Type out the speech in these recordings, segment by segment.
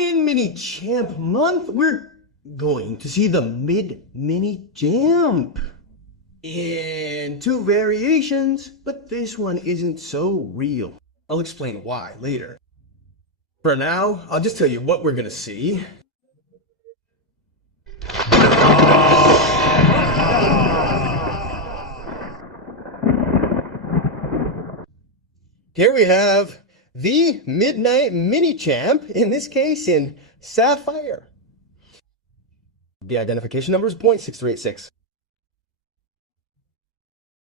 In Mini Champ Month, we're going to see the Mini Champ in two variations, but this one isn't so real. I'll explain why later. For now, I'll just tell you what we're gonna see. Here we have the Midnite Minichamp, in this case in Sapphire. The identification number is 0.6386.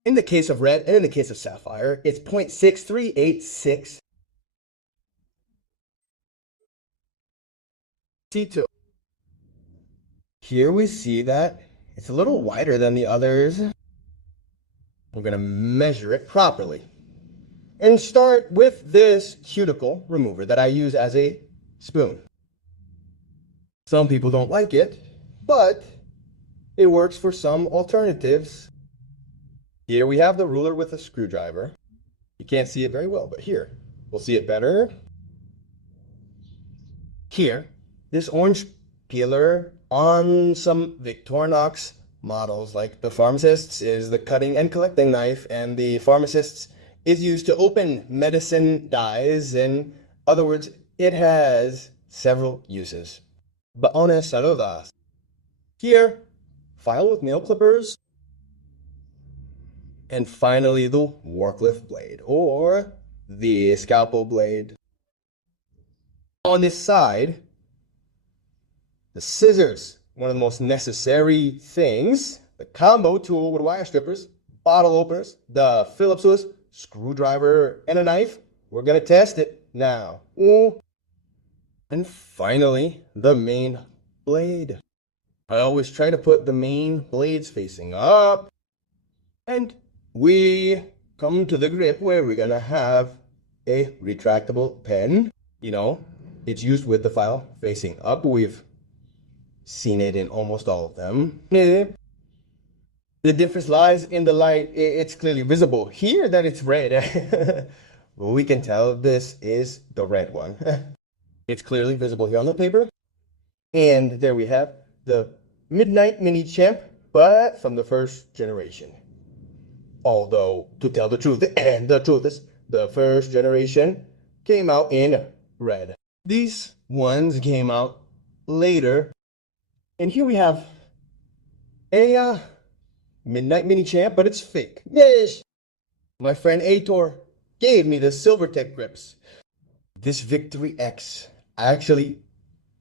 In the case of red and in the case of Sapphire, it's 0.6386. C2. Here we see that it's a little wider than the others. We're going to measure it properly. And start with this cuticle remover that I use as a spoon. Some people don't like it, but it works for some alternatives. Here we have the ruler with a screwdriver. You can't see it very well, but here, we'll see it better. Here, this orange peeler on some Victorinox models, like the pharmacist's is the cutting and collecting knife, and the pharmacist's is used to open medicine dyes. In other words, it has several uses. Baones saludas. Here, file with nail clippers. And finally, the forklift blade, or the scalpel blade. On this side, the scissors, one of the most necessary things, the combo tool with wire strippers, bottle openers, the Phillips wheels, screwdriver, and a knife. We're gonna test it now. And finally, the main blade. I always try to put the main blades facing up. And we come to the grip where we're gonna have a retractable pen. You know, it's used with the file facing up. We've seen it in almost all of them. The difference lies in the light. It's clearly visible here that it's red. Well, we can tell this is the red one. It's clearly visible here on the paper. And there we have the Midnite Minichamp, but from the first generation. Although, to tell the truth, and the truth is, the first generation came out in red. These ones came out later. And here we have a Midnite Minichamp, but it's fake. Yes! My friend Aitor gave me the Silvertech grips. This Victorinox actually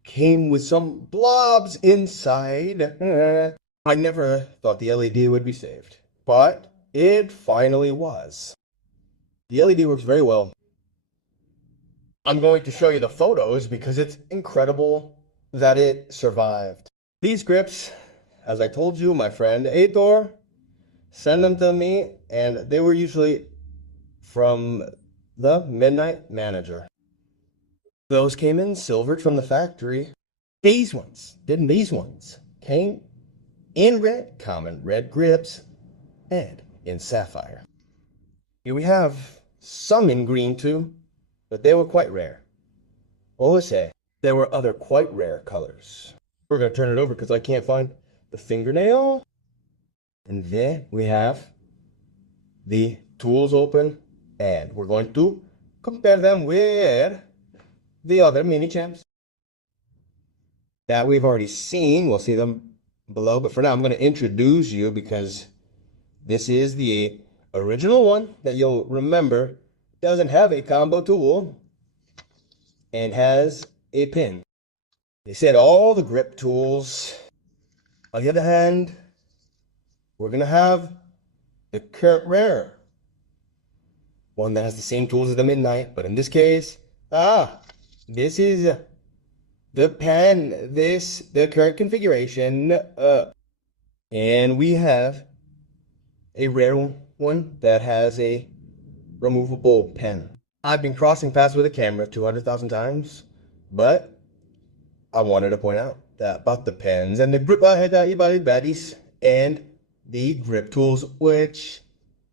came with some blobs inside. I never thought the LED would be saved, but it finally was. The LED works very well. I'm going to show you the photos because it's incredible that it survived. These grips, as I told you, my friend Aitor sent them to me, and they were usually from the Midnight Manager. Those came in silvered from the factory. These ones came in red, common red grips, and in sapphire. Here we have some in green too, but they were quite rare. Also, there were other quite rare colors. We're going to turn it over because I can't find the fingernail. And there we have the tools open, and we're going to compare them with the other mini champs that we've already seen. We'll see them below, but for now I'm going to introduce you because this is the original one that you'll remember doesn't have a combo tool and has a pin. They said all the grip tools. On the other hand, we're going to have the current rare one that has the same tools as the Midnite, but in this case, this is the pen, the current configuration, and we have a rare one that has a removable pen. I've been crossing paths with a camera 200,000 times, but I wanted to point out that about the pens and the grip baddies and the grip tools, which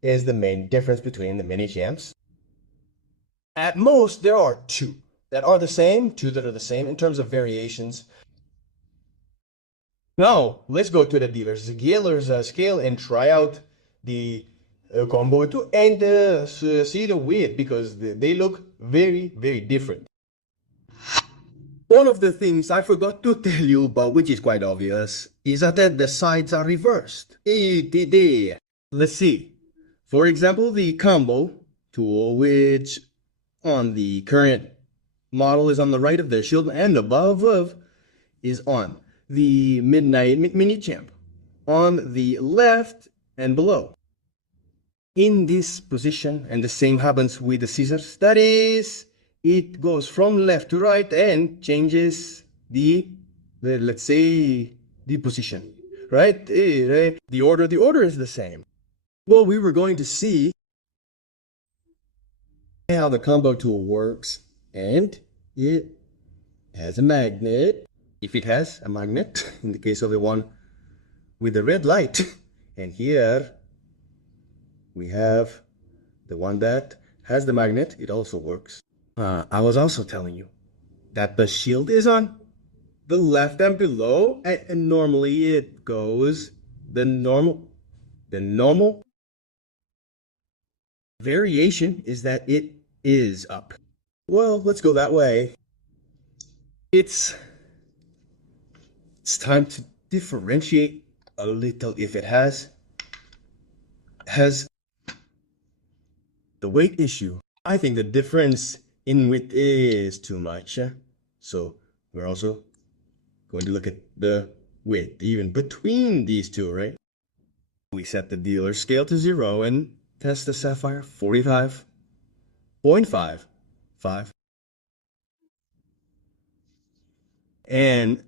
is the main difference between the mini champs. At most, there are two that are the same, two that are the same in terms of variations. Now, let's go to the dealer's scale and try out the combo 2 and see the weight because they look very, very different. One of the things I forgot to tell you about, which is quite obvious, is that the sides are reversed. Let's see. For example, the combo tool, which on the current model is on the right of the shield and above of, is on the Midnite Minichamp on the left and below. In this position, and the same happens with the scissors, that is, it goes from left to right and changes the let's say, the position, right? The order is the same. Well, we were going to see how the combo tool works, and it has a magnet. If it has a magnet, in the case of the one with the red light, and here we have the one that has the magnet, it also works. I was also telling you that the shield is on the left and below, and normally it goes the normal variation is that it is up. Well, let's go that way. It's time to differentiate a little. If it has the weight issue, I think the difference in width is too much. So we're also going to look at the width even between these two, right? We set the dealer scale to 0 and test the Sapphire 45.55. And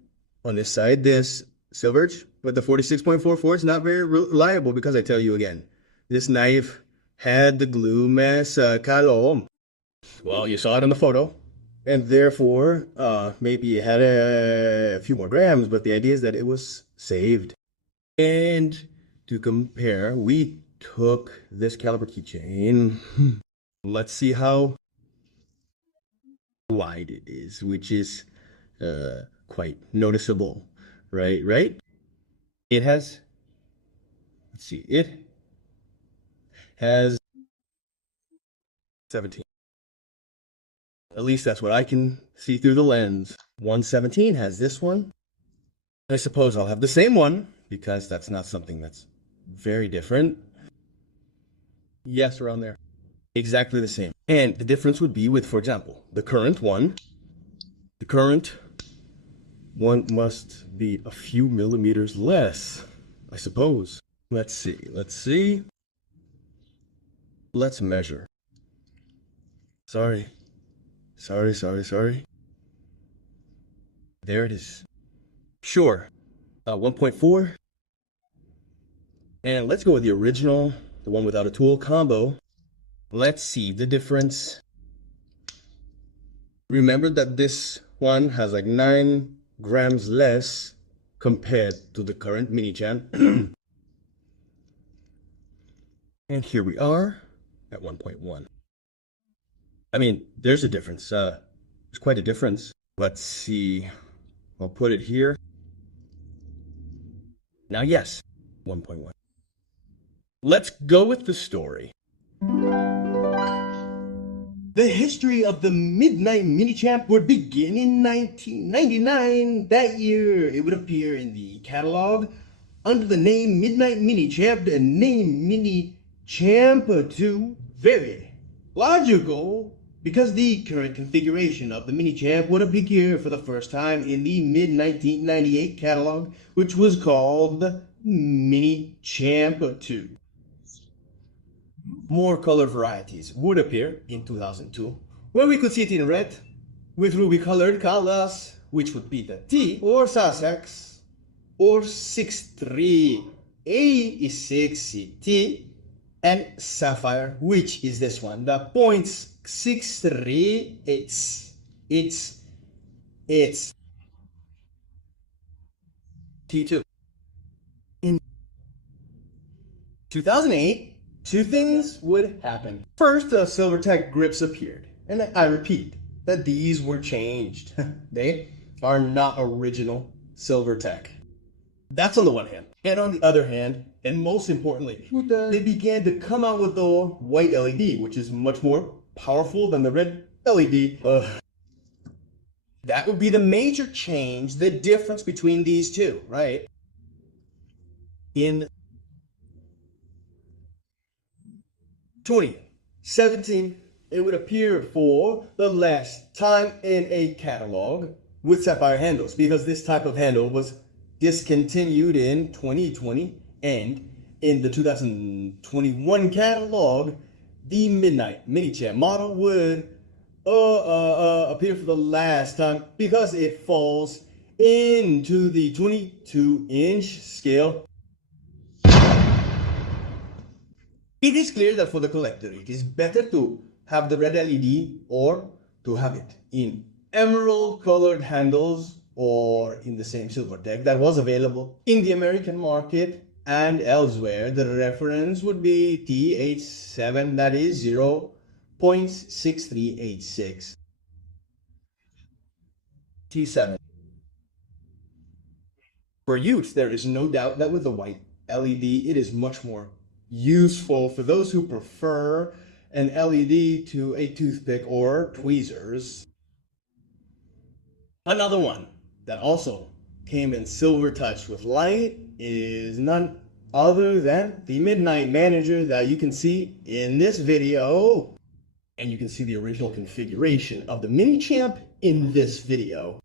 on this side, this Silverch with the 46.44 is not very reliable because I tell you again, this knife had the glue mess calom. Well, you saw it in the photo, and therefore maybe it had a few more grams, but the idea is that it was saved. And to compare, we took this caliber keychain. Let's see how wide it is, which is quite noticeable, right? It has, let's see, it has 17. At least that's what I can see through the lens. 117 has this one. I suppose I'll have the same one because that's not something that's very different. Yes, around there. Exactly the same. And the difference would be with, for example, the current one. The current one must be a few millimeters less, I suppose. Let's see. Let's measure. Sorry. There it is. Sure. 1.4. And let's go with the original, the one without a tool combo. Let's see the difference. Remember that this one has like 9 grams less compared to the current Minichamp. And here we are at 1.1. I mean, there's a difference. There's quite a difference. Let's see. I'll put it here. Now, yes, 1.1. Let's go with the story. The history of the Midnite Minichamp would begin in 1999. That year, it would appear in the catalog under the name Midnite Minichamp, the name Minichamp 2. Very logical, because the current configuration of the Minichamp would appear for the first time in the mid-1998 catalog, which was called Minichamp 2. More color varieties would appear in 2002, where we could see it in red with ruby colored colors, which would be the T or Sussex or 63. A is 6CT, and Sapphire, which is this one, the .63. It's T2. In 2008, two things would happen. First, the silver tech grips appeared, and I repeat, that these were changed. They are not original silver tech. That's on the one hand. And on the other hand, and most importantly, they began to come out with the white LED, which is much more powerful than the red LED. That would be the major change, the difference between these two, right? In 2017, it would appear for the last time in a catalog with sapphire handles, because this type of handle was discontinued in 2020, and in the 2021 catalog, the Midnite Minichamp model would appear for the last time because it falls into the 22-inch scale. It is clear that for the collector, it is better to have the red LED or to have it in emerald colored handles or in the same silver deck that was available in the American market and elsewhere. The reference would be TH7, that is 0.6386. T7. For use, there is no doubt that with the white LED, it is much more useful for those who prefer an LED to a toothpick or tweezers. Another one that also came in silver touch with light is none other than the Midnight Manager that you can see in this video. And you can see the original configuration of the Minichamp in this video.